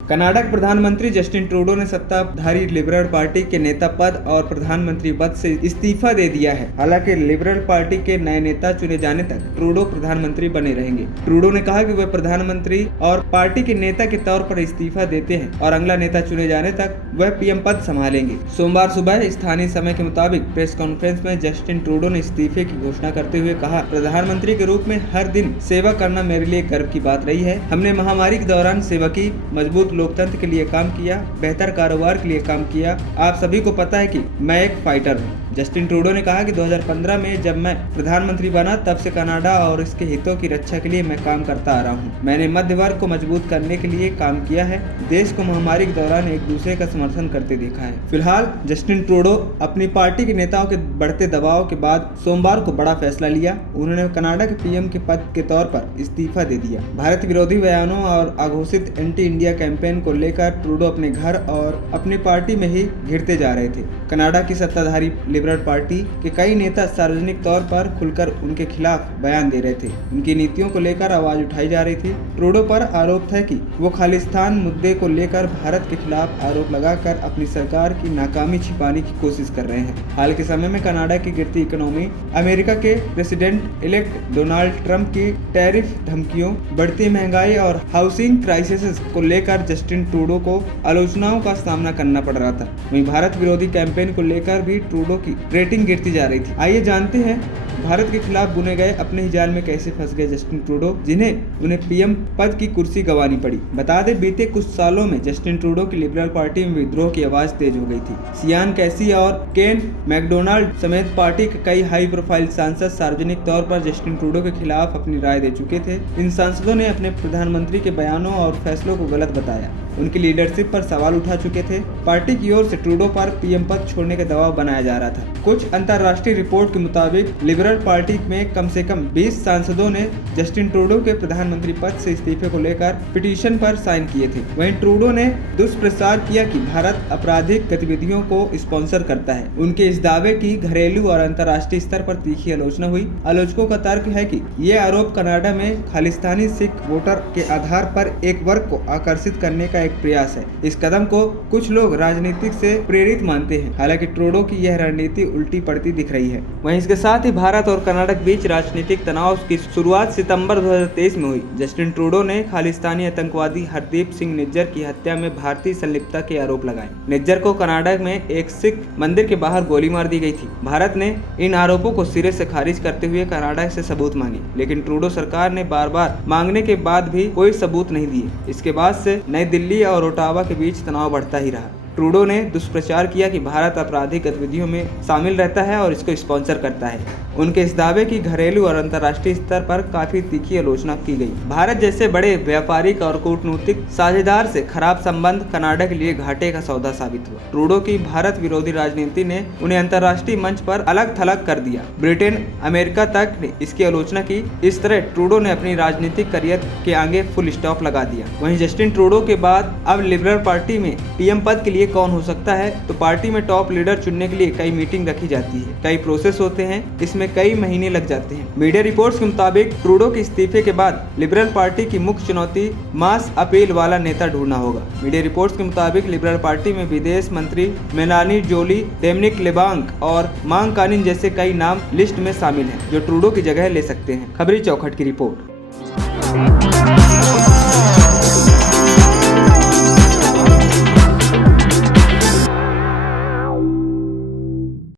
Canada के प्रधानमंत्री Justin Trudeau ने सत्ताधारी लिबरल पार्टी के नेता पद और प्रधानमंत्री पद से इस्तीफा दे दिया है। हालांकि लिबरल पार्टी के नए नेता चुने जाने तक ट्रूडो प्रधानमंत्री बने रहेंगे। ट्रूडो ने कहा कि वे प्रधानमंत्री और पार्टी के नेता के तौर पर इस्तीफा देते हैं और अगला नेता चुने जाने तक वह पीएम पद संभालेंगे। सोमवार सुबह स्थानीय समय के मुताबिक प्रेस कॉन्फ्रेंस में जस्टिन ट्रूडो ने इस्तीफे की घोषणा करते हुए कहा, प्रधानमंत्री के रूप में हर दिन सेवा करना मेरे लिए गर्व की बात रही है। हमने महामारी के दौरान सेवा की, मजबूत लोकतंत्र के लिए काम किया, बेहतर कारोबार के लिए काम किया। आप सभी को पता है कि मैं एक फाइटर हूँ। जस्टिन ट्रूडो ने कहा कि 2015 में जब मैं प्रधानमंत्री बना तब से कनाडा और इसके हितों की रक्षा के लिए मैं काम करता आ रहा हूँ। मैंने मध्य वर्ग को मजबूत करने के लिए काम किया है। देश को महामारी के दौरान एक दूसरे का समर्थन करते देखा है। फिलहाल जस्टिन ट्रूडो अपनी पार्टी के नेताओं के बढ़ते दबाव के बाद सोमवार को बड़ा फैसला लिया। उन्होंने कनाडा के पीएम के पद के तौर पर इस्तीफा दे दिया। भारत विरोधी बयानों और अघोषित एंटी इंडिया कैंपेन को लेकर ट्रूडो अपने घर और अपनी पार्टी में ही घिरते जा रहे थे। कनाडा की सत्ताधारी लिबरल पार्टी के कई नेता सार्वजनिक तौर पर खुलकर उनके खिलाफ बयान दे रहे थे। उनकी नीतियों को लेकर आवाज उठाई जा रही थी। ट्रूडो पर आरोप था कि वो खालिस्तान मुद्दे को लेकर भारत के खिलाफ आरोप लगाकर अपनी सरकार की नाकामी छिपाने की कोशिश कर रहे हैं। हाल के समय में कनाडा की गिरती इकोनॉमी, अमेरिका के प्रेसिडेंट इलेक्ट डोनाल्ड ट्रंप की टैरिफ धमकियों, बढ़ती महंगाई और हाउसिंग क्राइसिस को लेकर जस्टिन ट्रूडो को आलोचनाओं का सामना करना पड़ रहा था। वहीं भारत विरोधी कैंपेन को लेकर भी ट्रूडो की रेटिंग गिरती जा रही थी। आइए जानते हैं भारत के खिलाफ बुने गए अपने ही जाल में कैसे फंस गए जस्टिन ट्रूडो, जिन्हें उन्हें पीएम पद की कुर्सी गंवानी पड़ी। बता दें, बीते कुछ सालों में जस्टिन ट्रूडो की लिबरल पार्टी में विद्रोह की आवाज तेज हो गई थी। सियान कैसी और केन मैकडोनाल्ड समेत पार्टी के कई हाई प्रोफाइल सांसद सार्वजनिक तौर पर जस्टिन ट्रूडो के खिलाफ अपनी राय दे चुके थे। इन सांसदों ने अपने प्रधानमंत्री के बयानों और फैसलों को गलत बताया, उनकी लीडरशिप पर सवाल उठा चुके थे। पार्टी की ओर से ट्रूडो पर पीएम पद छोड़ने का दबाव बनाया जा रहा था। कुछ अंतर्राष्ट्रीय रिपोर्ट के मुताबिक लिबरल पार्टी में कम से कम 20 सांसदों ने जस्टिन ट्रूडो के प्रधानमंत्री पद से इस्तीफे को लेकर पिटीशन पर साइन किए थे। वहीं ट्रूडो ने दुष्प्रचार किया कि भारत आपराधिक गतिविधियों को स्पॉन्सर करता है। उनके इस दावे की घरेलू और अंतर्राष्ट्रीय स्तर पर तीखी आलोचना हुई। आलोचकों का तर्क है कि ये आरोप कनाडा में खालिस्तानी सिख वोटर के आधार पर एक वर्ग को आकर्षित करने का एक प्रयास है। इस कदम को कुछ लोग राजनीतिक से प्रेरित मानते हैं। हालांकि ट्रूडो की यह रणनीति उल्टी पड़ती दिख रही है। वहीं इसके साथ ही भारत और कनाडा के बीच राजनीतिक तनाव की शुरुआत सितंबर 2023 में हुई। जस्टिन ट्रूडो ने खालिस्तानी आतंकवादी हरदीप सिंह निज्जर की हत्या में भारतीय संलिप्तता के आरोप लगाए। निज्जर को कनाडा में एक सिख मंदिर के बाहर गोली मार दी गई थी। भारत ने इन आरोपों को सिरे से खारिज करते हुए कनाडा से सबूत मांगे, लेकिन ट्रूडो सरकार ने बार बार मांगने के बाद भी कोई सबूत नहीं दिए। इसके बाद से नई दिल्ली और ओटावा के बीच तनाव बढ़ता ही रहा। ट्रूडो ने दुष्प्रचार किया कि भारत आपराधिक गतिविधियों में शामिल रहता है और इसको स्पॉन्सर करता है। उनके इस दावे की घरेलू और अंतर्राष्ट्रीय स्तर पर काफी तीखी आलोचना की गई। भारत जैसे बड़े व्यापारिक और कूटनीतिक साझेदार से खराब संबंध कनाडा के लिए घाटे का सौदा साबित हुआ। ट्रूडो की भारत विरोधी राजनीति ने उन्हें अंतर्राष्ट्रीय मंच पर अलग थलग कर दिया। ब्रिटेन, अमेरिका तक ने इसकी आलोचना की। इस तरह ट्रूडो ने अपनी राजनीतिक करियर के आगे फुल स्टॉप लगा दिया। वहीं जस्टिन ट्रूडो के बाद अब लिबरल पार्टी में पीएम पद के लिए कौन हो सकता है, तो पार्टी में टॉप लीडर चुनने के लिए कई मीटिंग रखी जाती है, कई प्रोसेस होते हैं, इसमें कई महीने लग जाते हैं। मीडिया रिपोर्ट्स के मुताबिक ट्रूडो के इस्तीफे के बाद लिबरल पार्टी की मुख्य चुनौती मास अपील वाला नेता ढूंढना होगा। मीडिया रिपोर्ट्स के मुताबिक लिबरल पार्टी में विदेश मंत्री मेलानी जोली, डोमिनिक लेबांक और मांग कानिन जैसे कई नाम लिस्ट में शामिल हैं, जो ट्रूडो की जगह ले सकते हैं। खबरी चौखट की रिपोर्ट।